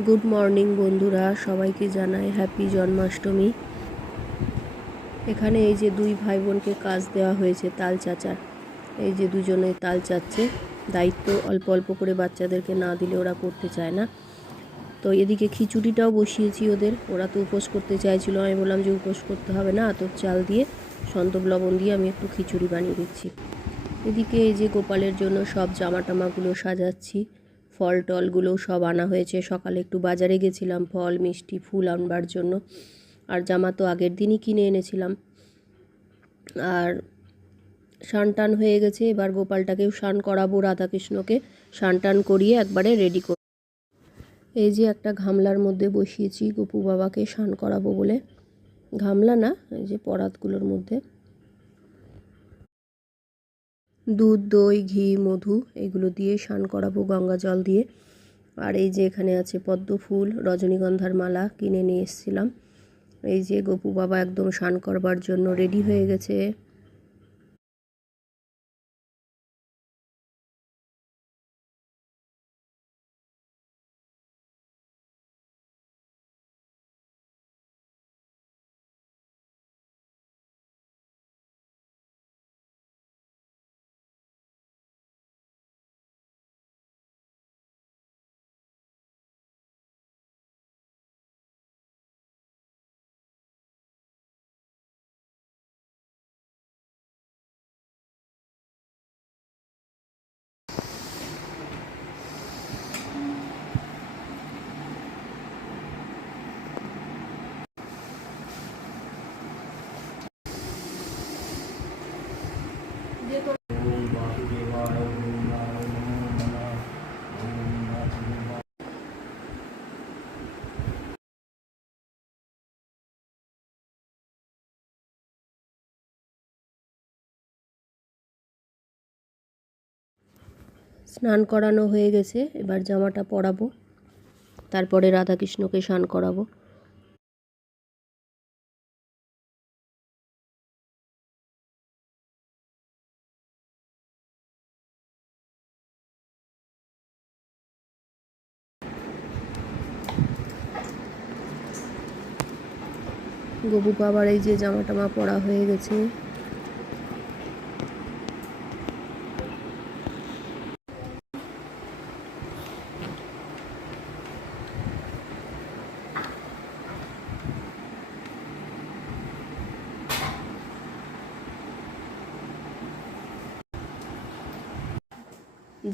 Good morning বন্ধুরা, সবাইকে জানাই হ্যাপি জন্মাষ্টমী। এখানে এই যে দুই ভাই বোনকে কাজ দেওয়া হয়েছে তাল চাচার। এই যে দুজনে তাল চাচ্ছে, দায়িত্ব অল্প অল্প করে বাচ্চাদেরকে না দিলে ওরা করতে চায় না। তো এদিকে খিচুড়িটাও বসিয়েছি ওরা তো উপোস করতে চাইছিল। আমি বললাম যে উপোস করতে হবে না, আতপ চাল দিয়ে সন্তব লবণ দিয়ে আমি একটু খিচুড়ি বানিয়ে দিচ্ছি। এদিকে এই যে গোপালের জন্য সব জামা টামাগুলো সাজাচ্ছি, ফল টলগুলোও সব আনা হয়েছে। সকালে একটু বাজারে গেছিলাম ফল মিষ্টি ফুল আনবার জন্য, আর জামা তো আগের দিনই কিনে এনেছিলাম। আর স্নান টান হয়ে গেছে, এবার গোপালটাকেও স্নান করাবো, রাধাকৃষ্ণকে স্নান টান করিয়ে একবারে রেডি করব। এই যে একটা গামলার মধ্যে বসিয়েছি গোপু বাবাকে স্নান করাবো বলে। গামলা না, এই যে পরাতগুলোর মধ্যে দুধ দই ঘি মধু এগুলো দিয়ে স্নান করাবো গঙ্গা জল দিয়ে। আর এই যে এখানে আছে পদ্ম ফুল, রজনীগন্ধার মালা কিনে নিয়ে এসেছিলাম। এই যে গোপু বাবা একদম স্নান করবার জন্য রেডি হয়ে গেছে। স্নান করানো হয়ে গেছে, এবার জামাটা পরাবো, তারপরে রাধাকৃষ্ণকে স্নান করাবো। গোপু বাবার এই যে জামা টামা পরা হয়ে গেছে।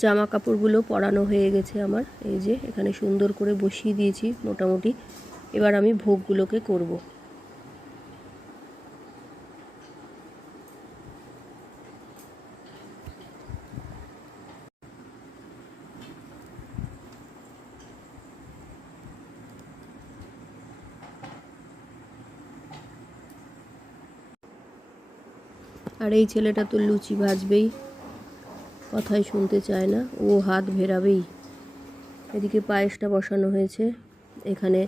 জামা কাপড়গুলো পরানো হয়ে গেছে আমার। এই যে এখানে সুন্দর করে বসিয়ে দিয়েছি মোটামুটি। এবার আমি ভোগগুলোকে করব। আর এই ছেলেটা তো লুচি ভাজবেই, কথাই শুনতে চায় না, ও হাত ভেরাবেই। এদিকে পায়েসটা বসানো হয়েছে, এখানে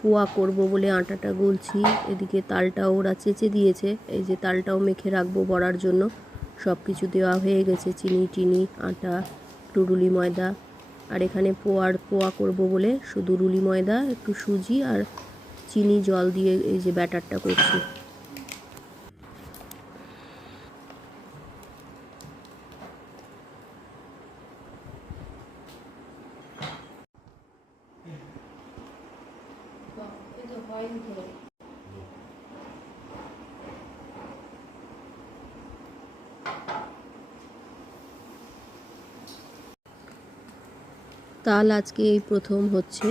পোয়া করব বলে আটাটা গুলছি। এদিকে তালটাও ওরা চেঁচে দিয়েছে, এই যে তালটাও মেখে রাখবো বড়ার জন্য। সব কিছু দেওয়া হয়ে গেছে, চিনি টিনি আটা একটু রুলি ময়দা। আর এখানে পোয়া করব বলে শুধু রুলি ময়দা একটু সুজি আর চিনি জল দিয়ে এই যে ব্যাটারটা করছি। তাল আজকে এই প্রথম হচ্ছে,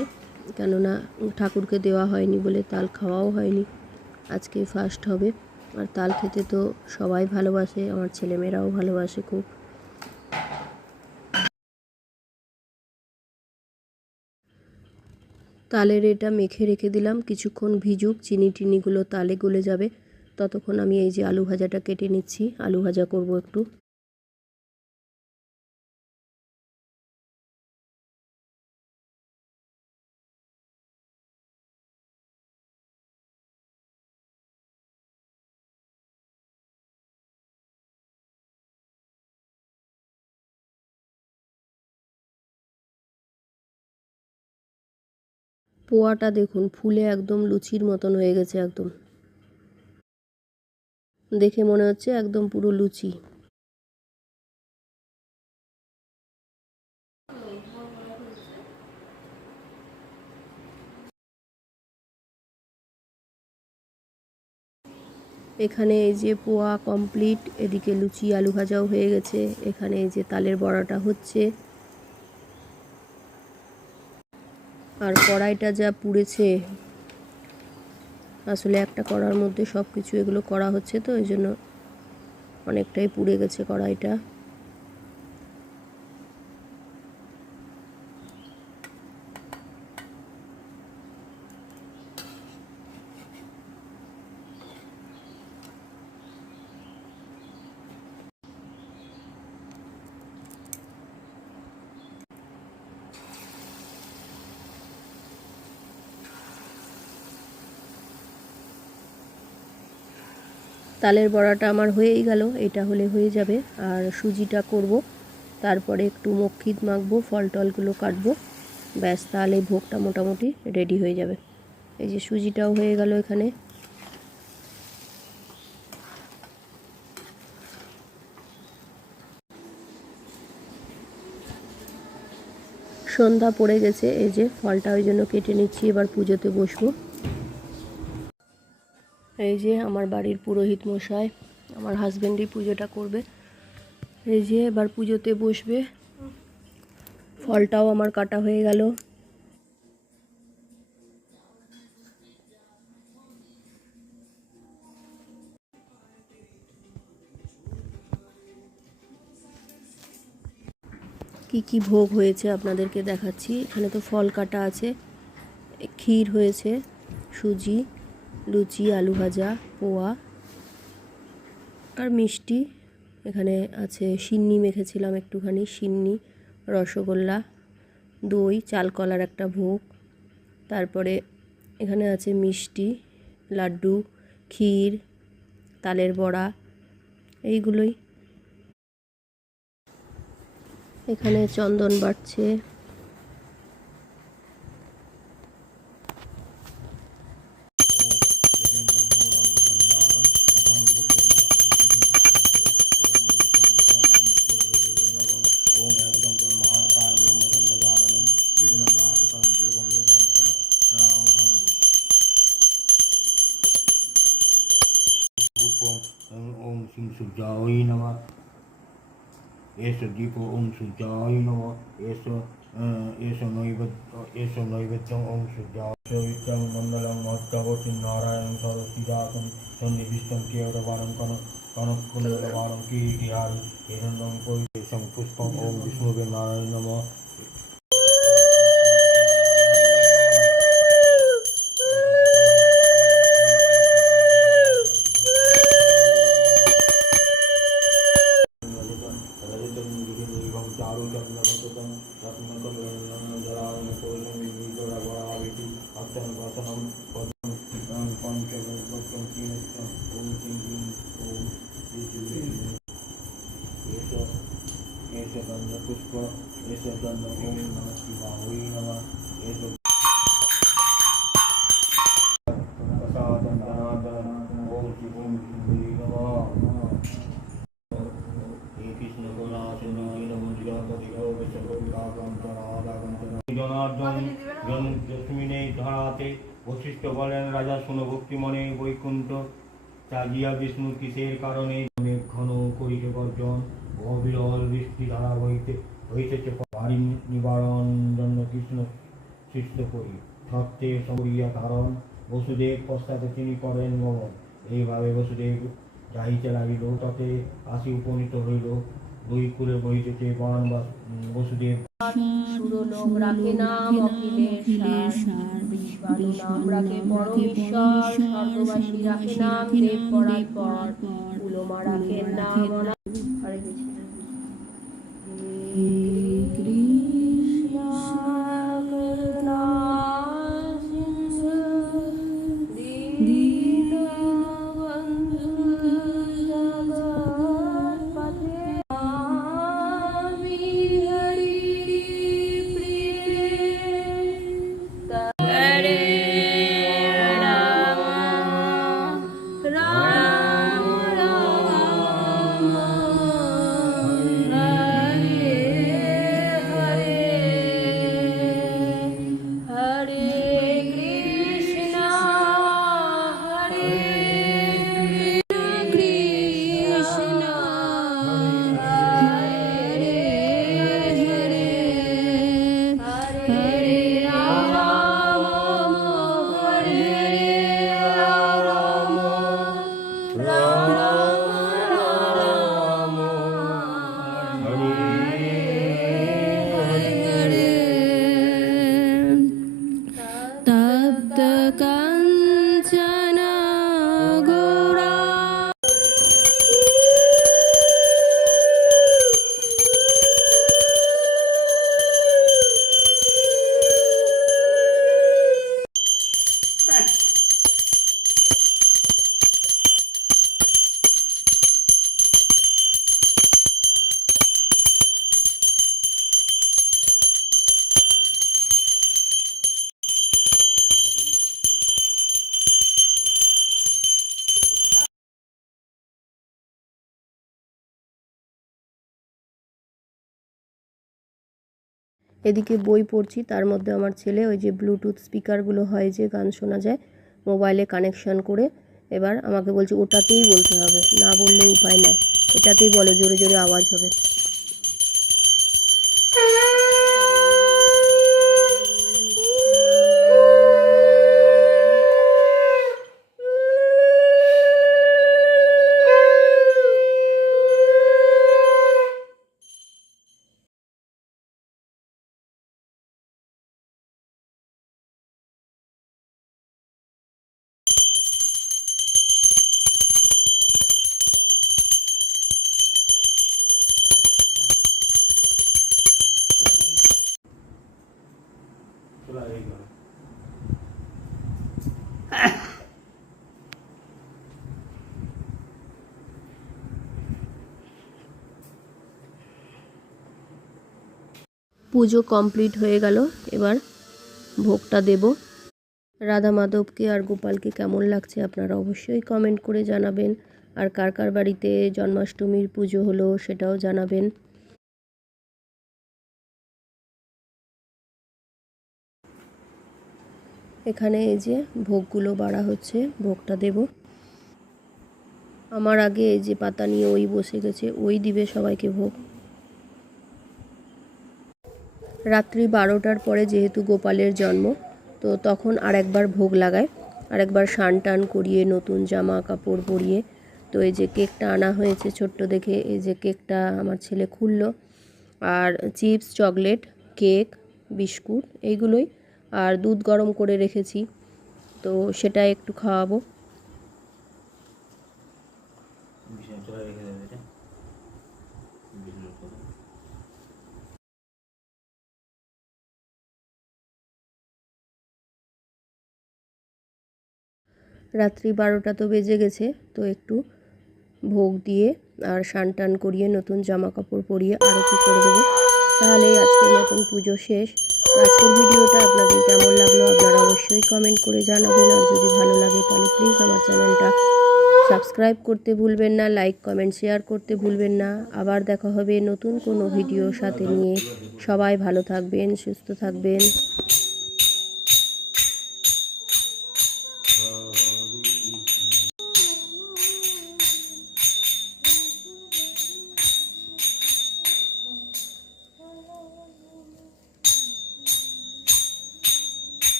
কেননা ঠাকুরকে দেওয়া হয়নি বলে তাল খাওয়াও হয়নি, আজকে ফার্স্ট হবে। আর তাল খেতে তো সবাই ভালোবাসে, আমার ছেলেমেয়েরাও ভালোবাসে খুব। তালের এটা মেখে রেখে দিলাম কিছুক্ষণ ভিজুক, চিনি টিনিগুলো তালে গলে যাবে। ততক্ষণ আমি এই যে আলু ভাজাটা কেটে নিচ্ছি, আলু ভাজা করব একটু। পোয়াটা দেখুন ফুলে একদম লুচির মতন হয়ে গেছে, একদম দেখে মনে হচ্ছে একদম পুরো লুচি। এখানে এই যে পোয়া কমপ্লিট, এদিকে লুচি আলু ভাজাও হয়ে গেছে, এখানে এই যে তালের বড়াটা হচ্ছে। আর কড়াইটা যা পুড়েছে, আসলে একটা কড়ার মধ্যে সব কিছু এগুলো করা হচ্ছে তো এই জন্য অনেকটাই পুড়ে গেছে কড়াইটা। তালের বড়াটা আমার হয়েই গেল, এটা হলে হয়ে যাবে। আর সুজিটা করব, তারপরে একটু মক্ষিত মাখবো, ফল টলগুলো কাটবো, ব্যাস তাহলে ভোগটা মোটামুটি রেডি হয়ে যাবে। এই যে সুজিটাও হয়ে গেল এখানে। সন্ধ্যা পড়ে গেছে, এই যে ফলটা ওই জন্য কেটে নিচ্ছি, এবার পুজোতে বসবো। এই যে আমার বাড়ির পুরোহিত মশাই, আমার হাজবেন্ডই পুজোটা করবে। এই যে এবার পুজোতে বসবে, ফলটাও আমার কাটা হয়ে গেল। কি কি ভোগ হয়েছে আপনাদেরকে দেখাচ্ছি। এখানে তো ফল কাটা আছে, ক্ষীর হয়েছে, সুজি, লুচি, আলু ভাজা, পোয়া আর মিষ্টি। এখানে আছে সিন্নি মেখেছিলাম একটুখানি, সিন্নি, রসগোল্লা, দই, চালকলার একটা ভোগ, তারপরে এখানে আছে মিষ্টি, লাড্ডু, ক্ষীর, তালের বড়া, এইগুলোই। এখানে চন্দন বাটছে। ओम सिंह सुजाय नमः। एष दीपो ओम सुजाय नमः। एष नैवेद्यम ओम सुजाय विद्यं मंगलम महत्तवति नारायण सरस्वतीदासं सन्निविष्टं केवलवानं कनकुण्डलवानं कीर्तिहारि हिरण्यं परिवेशं पुष्पम ओम विष्णुवे नारायण नमः। पुष्प ऐसे दंड ओम नमः शिवाय नमः। ऐसे प्रसादं धनादन ओम शिवं शिवै नमः। हे कृष्ण करुणा सिंधु दीनबन्धु জনার্দন জন্মিনে ধরাতে বশিষ্ঠ বলেন রাজা শুনো ভক্তি মনে বৈকুণ্ঠ চাগিয়া বিষ্ণু কিসের কারণে অনেক ঘন করিতে গর্জন অবিরল বৃষ্টি ধারা হইতেছে ভারী নিবারণ জন্য কৃষ্ণ সৃষ্ট করি সত্যে সরিয়া ধারণ বসুদেব পশ্চাতে তিনি করেন গমন। এইভাবে বসুদেব যাইতে লাগিল, তাতে আসি উপনীত হইল দুই কুলে বহিতেছে বাণ বসুদেব। সুরলোক রাখে নাম অখিলের সার, বিষবাণু নাম রাখে পরমেশ্বর, স্বর্গবাসী রাখে নাম দেব পরাৎপর, উলমা রাখে নাম হরে কৃষ্ণ। কৃষ্ণ করুণা সিন্ধু দীনবন্ধু জগৎপতে আমি হরি প্রিয়ে কাঞ্চন গৌরা। এদিকে বই পড়ছি, তার মধ্যে আমার ছেলে ওই যে ব্লুটুথ স্পিকারগুলো হয় যে গান শোনা যায় মোবাইলে কানেকশন করে, এবার আমাকে বলছে ওটাতেই বলতে হবে, না বললে উপায় নাই, এটাতেই বলো, জোরে জোরে আওয়াজ হবে। পুজো কমপ্লিট হয়ে গেল, এবার ভোগটা দেব। রাধা মাধবকে আর গোপালকে কেমন লাগছে আপনারা অবশ্যই কমেন্ট করে জানাবেন, আর কার কার বাড়িতে জন্মাষ্টমীর পুজো হলো সেটাও জানাবেন। এখানে এই যে ভোগগুলো বাড়া হচ্ছে, ভোগটা দেব। আমার আগে এই যে পাতা নিয়ে ওই বসে গেছে, ওই দিবে সবাইকে ভোগ। রাত্রি 12টার পরে যেহেতু গোপালের জন্ম, তো তখন আরেকবার ভোগ লাগায়, আরেকবার স্নান টান করিয়ে নতুন জামা কাপড় পরিয়ে। তো এই যে কেকটা আনা হয়েছে ছোট্ট দেখে, এই যে কেকটা আমার ছেলে খুললো, আর চিপস, চকলেট, কেক, বিস্কুট এইগুলোই, আর দুধ গরম করে রেখেছি, তো সেটা একটু খাওয়াবো। রাত্রি 12টা তো বেজে গেছে, তো একটু ভোগ দিয়ে আর স্নান টান করিয়ে নতুন জামা কাপড় পরিয়ে আরতি করে দেবো, তাহলেই আজকের মতন পুজো শেষ। আজকের ভিডিওটা আপনাদের কেমন লাগলো আপনারা অবশ্যই কমেন্ট করে জানাবেন, আর যদি ভালো লাগে তাহলে প্লিজ আমার চ্যানেলটা সাবস্ক্রাইব করতে ভুলবেন না, লাইক কমেন্ট শেয়ার করতে ভুলবেন না। আবার দেখা হবে নতুন কোনো ভিডিও সাথে নিয়ে। সবাই ভালো থাকবেন, সুস্থ থাকবেন।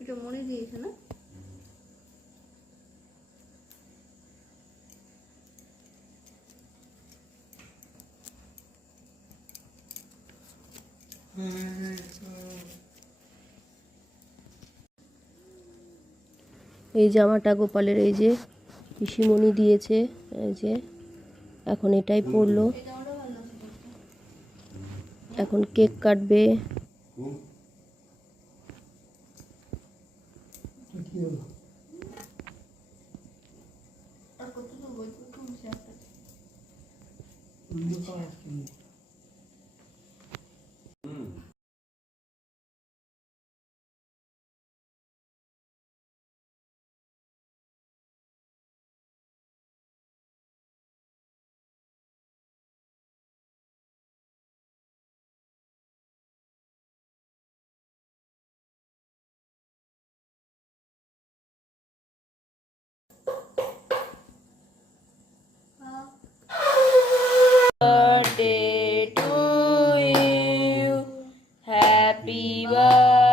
এটা মনে দিয়েছে না? এই জামাটা গোপালের এই যে পিসিমণি দিয়েছে, এই যে এখন এটাই পরলো, এখন কেক কাটবে। Happy birthday